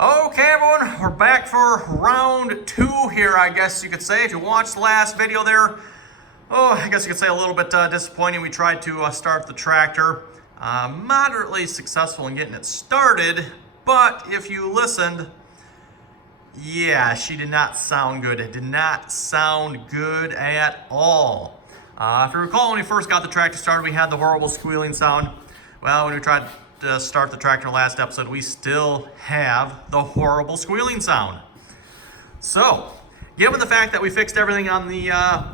Okay, everyone, we're back for round 2 here, I guess you could say. If you watched the last video there, I guess you could say a little bit disappointing. We tried to start the tractor. Moderately successful in getting it started, but if you listened, yeah, she did not sound good. It did not sound good at all. If you recall, when we first got the tractor started, we had the horrible squealing sound. Well, when we tried to start the tractor last episode, we still have the horrible squealing sound. So, given the fact that we fixed everything on the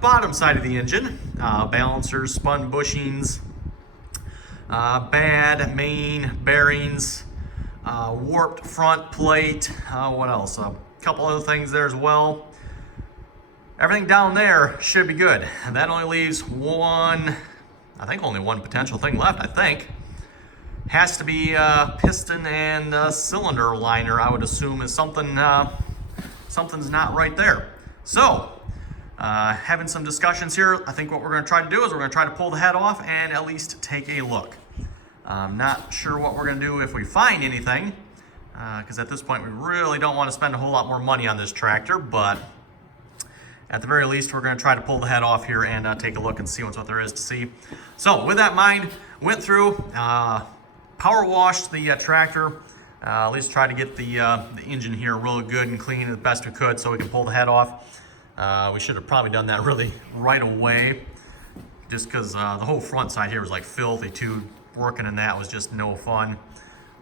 bottom side of the engine, balancers, spun bushings, bad main bearings, warped front plate, what else? A couple other things there as well. Everything down there should be good. That only leaves only one potential thing left, I think. Has to be piston and cylinder liner, I would assume, is something's not right there. So, having some discussions here, I think what we're going to try to do is we're going to try to pull the head off and at least take a look. I'm not sure what we're going to do if we find anything, because at this point we really don't want to spend a whole lot more money on this tractor, but at the very least we're going to try to pull the head off here and take a look and see what there is to see. So, with that in mind, went through, power washed the tractor, at least try to get the engine here real good and clean as best we could so we can pull the head off. We should have probably done that really right away, just because the whole front side here was like filthy too. Working in that was just no fun.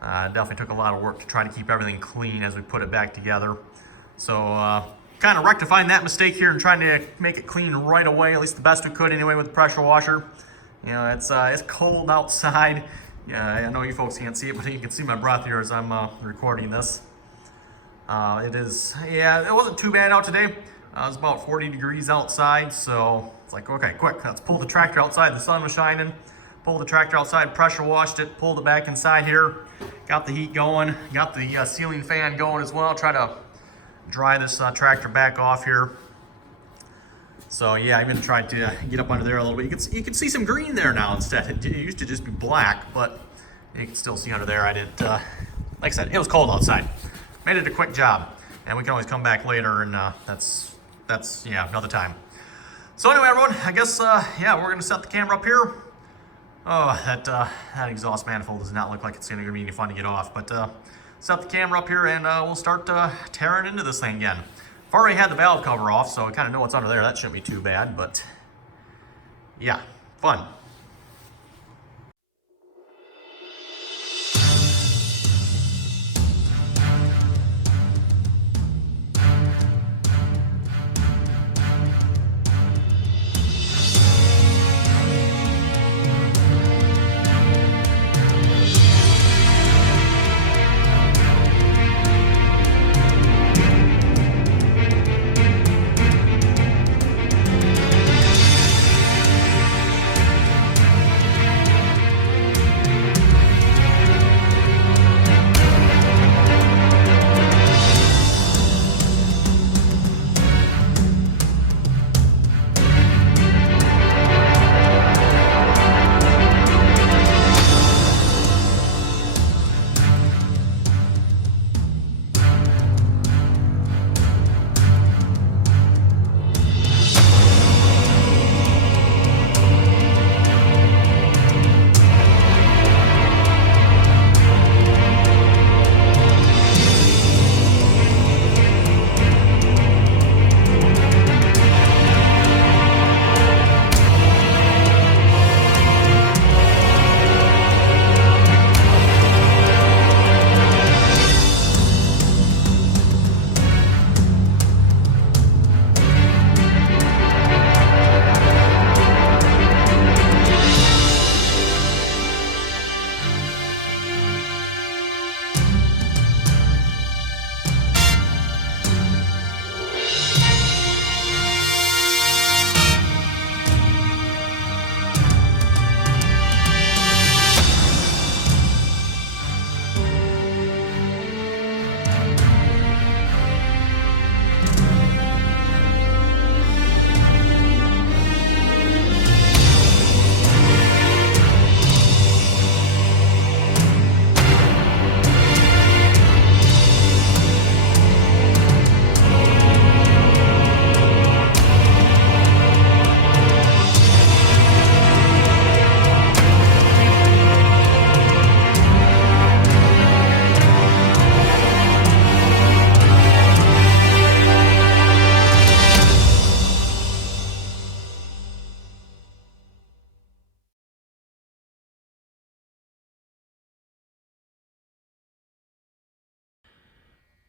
Definitely took a lot of work to try to keep everything clean as we put it back together. So kind of rectifying that mistake here and trying to make it clean right away, at least the best we could anyway with the pressure washer. You know, it's cold outside. Yeah, I know you folks can't see it, but you can see my breath here as I'm recording this. It wasn't too bad out today. It was about 40 degrees outside, so it's like, okay, quick, let's pull the tractor outside. The sun was shining. Pulled the tractor outside, pressure washed it, pulled it back inside here. Got the heat going, got the ceiling fan going as well. Try to dry this tractor back off here. So yeah, I'm gonna try to get up under there a little bit. You can see some green there now instead. It used to just be black, but you can still see under there. I didn't, like I said, it was cold outside. Made it a quick job, and we can always come back later, and that's another time. So anyway, everyone, I guess we're gonna set the camera up here. Oh, that exhaust manifold does not look like it's gonna be any fun to get off, but set the camera up here and we'll start tearing into this thing again. I've already had the valve cover off, so I kind of know what's under there. That shouldn't be too bad, but yeah, fun.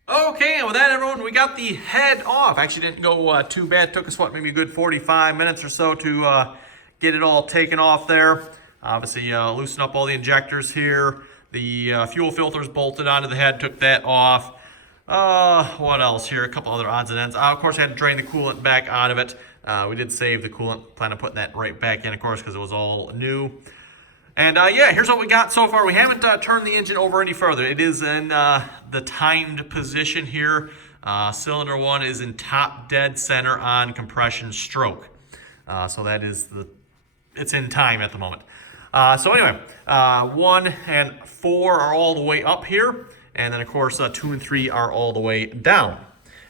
Okay, and with that, everyone, we got the head off. Actually didn't go too bad. Took us, what, maybe a good 45 minutes or so to get it all taken off there. Obviously, loosen up all the injectors here. The fuel filters bolted onto the head, took that off. What else here? A couple other odds and ends. Of course, I had to drain the coolant back out of it. We did save the coolant. Plan on putting that right back in, of course, because it was all new. And yeah, here's what we got so far. We haven't turned the engine over any further. It is in the timed position here. Cylinder 1 is in top dead center on compression stroke. So that is it's in time at the moment. So anyway, 1 and 4 are all the way up here. And then of course 2 and 3 are all the way down.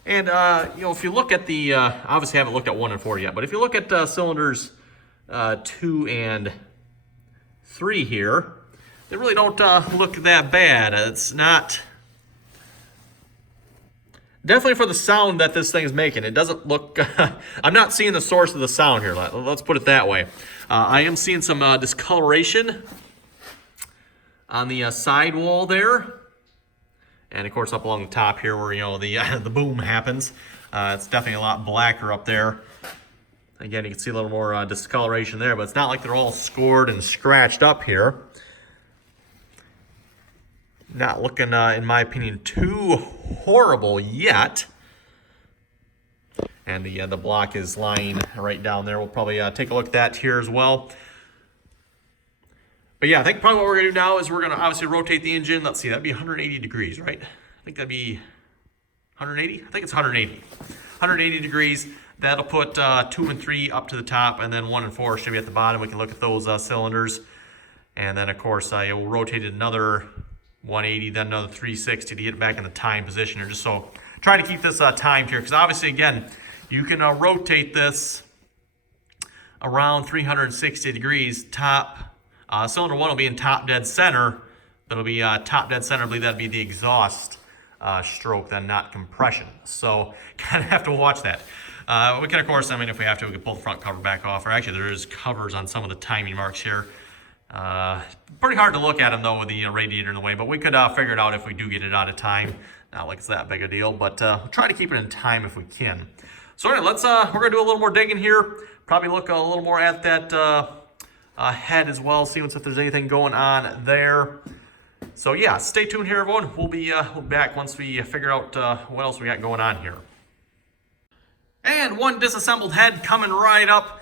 And you know, if you look at the, obviously I haven't looked at 1 and 4 yet, but if you look at cylinders 2 and 3 here, they really don't look that bad. It's not, definitely for the sound that this thing is making, it doesn't look, I'm not seeing the source of the sound here. Let's put it that way. I am seeing some discoloration on the side wall there. And of course up along the top here where, you know, the boom happens. It's definitely a lot blacker up there. Again, you can see a little more discoloration there, but it's not like they're all scored and scratched up here. Not looking, in my opinion, too horrible yet. And the block is lying right down there. We'll probably take a look at that here as well. But yeah, I think probably what we're going to do now is we're going to obviously rotate the engine. Let's see, that'd be 180 degrees, right? I think that'd be 180? I think it's 180. 180 degrees. That'll put 2 and 3 up to the top, and then 1 and 4 should be at the bottom. We can look at those cylinders. And then, of course, we'll rotate it another 180, then another 360 to get it back in the time position here. Just so, try to keep this timed here. Because obviously, again, you can rotate this around 360 degrees. Cylinder 1 will be in top dead center. That'll be top dead center. I believe that'd be the exhaust stroke, then not compression. So, kind of have to watch that. We can, of course, I mean, if we have to, we can pull the front cover back off. Or actually, there is covers on some of the timing marks here. Pretty hard to look at them, though, with the radiator in the way. But we could figure it out if we do get it out of time. Not like it's that big a deal, but we'll try to keep it in time if we can. So anyway, we're going to do a little more digging here. Probably look a little more at that head as well, see if there's anything going on there. So yeah, stay tuned here, everyone. We'll be back once we figure out what else we got going on here. And one disassembled head coming right up.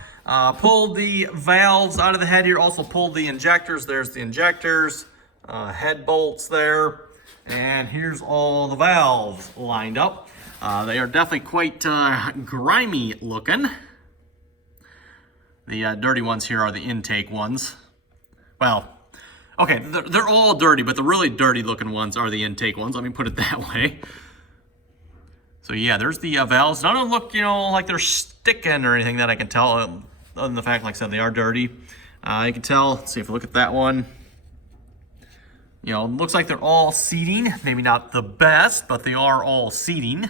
Pulled the valves out of the head here. Also pulled the injectors. There's the injectors, head bolts there. And here's all the valves lined up. They are definitely quite grimy looking. The dirty ones here are the intake ones. Well, okay, they're all dirty, but the really dirty looking ones are the intake ones. Let me put it that way. So yeah, there's the valves. None of them look, you know, like they're sticking or anything that I can tell, other than the fact, like I said, they are dirty. You can tell, let's see if we look at that one. You know, it looks like they're all seating. Maybe not the best, but they are all seating.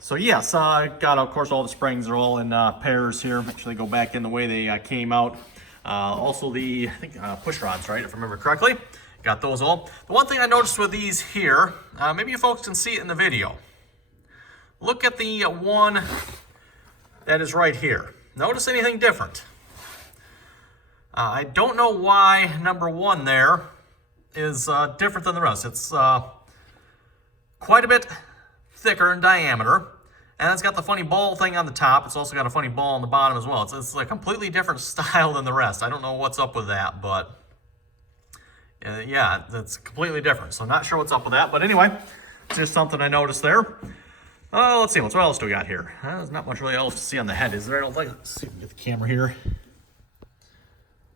So yes, got, of course, all the springs are all in pairs here. Make sure they go back in the way they came out. Also the, I think, push rods, right, if I remember correctly. Got those all. The one thing I noticed with these here, maybe you folks can see it in the video. Look at the one that is right here. Notice anything different? I don't know why number 1 there is different than the rest. It's quite a bit thicker in diameter. And it's got the funny ball thing on the top. It's also got a funny ball on the bottom as well. It's a completely different style than the rest. I don't know what's up with that, but yeah, it's completely different. So not sure what's up with that. But anyway, it's just something I noticed there. Let's see, what else do we got here? There's not much really else to see on the head, is there? I don't think. Let's see if we can get the camera here.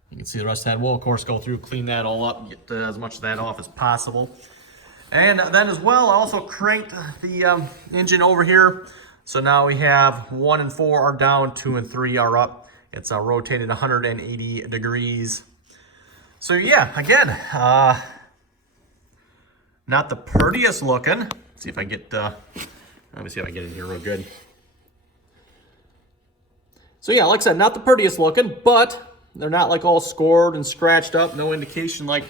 You can see the rest of that. We'll, of course, go through, clean that all up, get as much of that off as possible. And then as well, I also cranked the engine over here. So now we have 1 and 4 are down, 2 and 3 are up. It's rotated 180 degrees. So yeah, again, not the prettiest looking. Let's see if I get, let me see if I get in here real good. So yeah, like I said, not the prettiest looking, but they're not like all scored and scratched up. No indication like,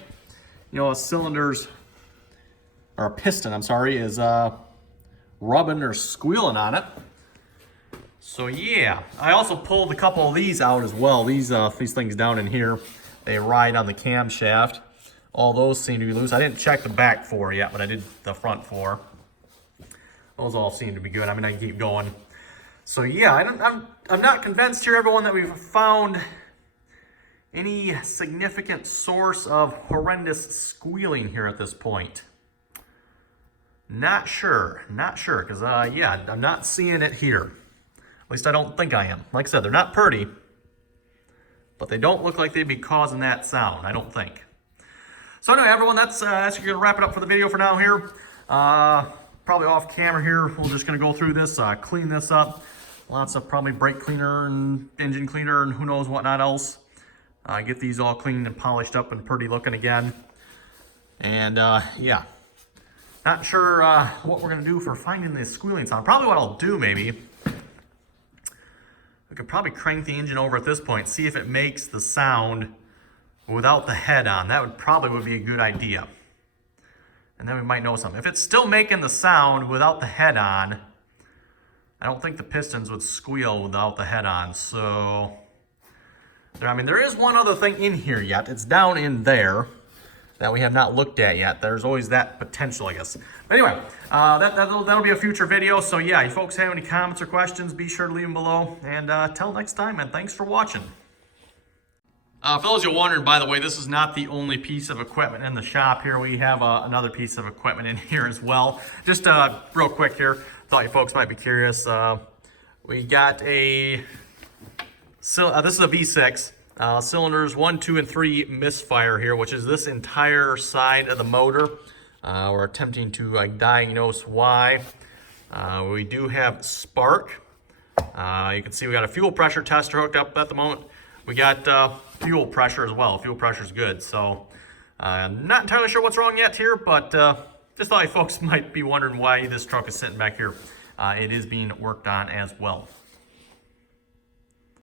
a cylinder's, or a piston, I'm sorry, is rubbing or squealing on it. So yeah, I also pulled a couple of these out as well. These things down in here, they ride on the camshaft. All those seem to be loose. I didn't check the back four yet, but I did the front four. Those all seem to be good. I mean, I can keep going. So yeah, I'm not convinced here, everyone, that we've found any significant source of horrendous squealing here at this point. Not sure, because yeah, I'm not seeing it here. At least I don't think I am. Like I said, they're not pretty, but they don't look like they'd be causing that sound, I don't think. So anyway, everyone, that's gonna wrap it up for the video for now here. Probably off camera here, we're just gonna go through this, clean this up. Lots of probably brake cleaner and engine cleaner and who knows what not else. Get these all cleaned and polished up and pretty looking again. And yeah, not sure what we're gonna do for finding this squealing sound. Probably what I'll do, maybe, we could probably crank the engine over at this point, see if it makes the sound without the head on. That would be a good idea. And then we might know something. If it's still making the sound without the head on, I don't think the pistons would squeal without the head on. So, I mean, there is one other thing in here yet. It's down in there that we have not looked at yet. There's always that potential, I guess. But anyway, that'll be a future video. So yeah, you folks have any comments or questions, be sure to leave them below. And till next time, and thanks for watching. For those of you wondering, by the way, this is not the only piece of equipment in the shop here. We have another piece of equipment in here as well. Just real quick here, thought you folks might be curious. We got this is a V6. Cylinders 1, 2, and 3 misfire here, which is this entire side of the motor. We're attempting to diagnose why. We do have spark. You can see we got a fuel pressure tester hooked up at the moment. We got fuel pressure as well. Fuel pressure is good. So I'm not entirely sure what's wrong yet here, but just thought you folks might be wondering why this truck is sitting back here. It is being worked on as well.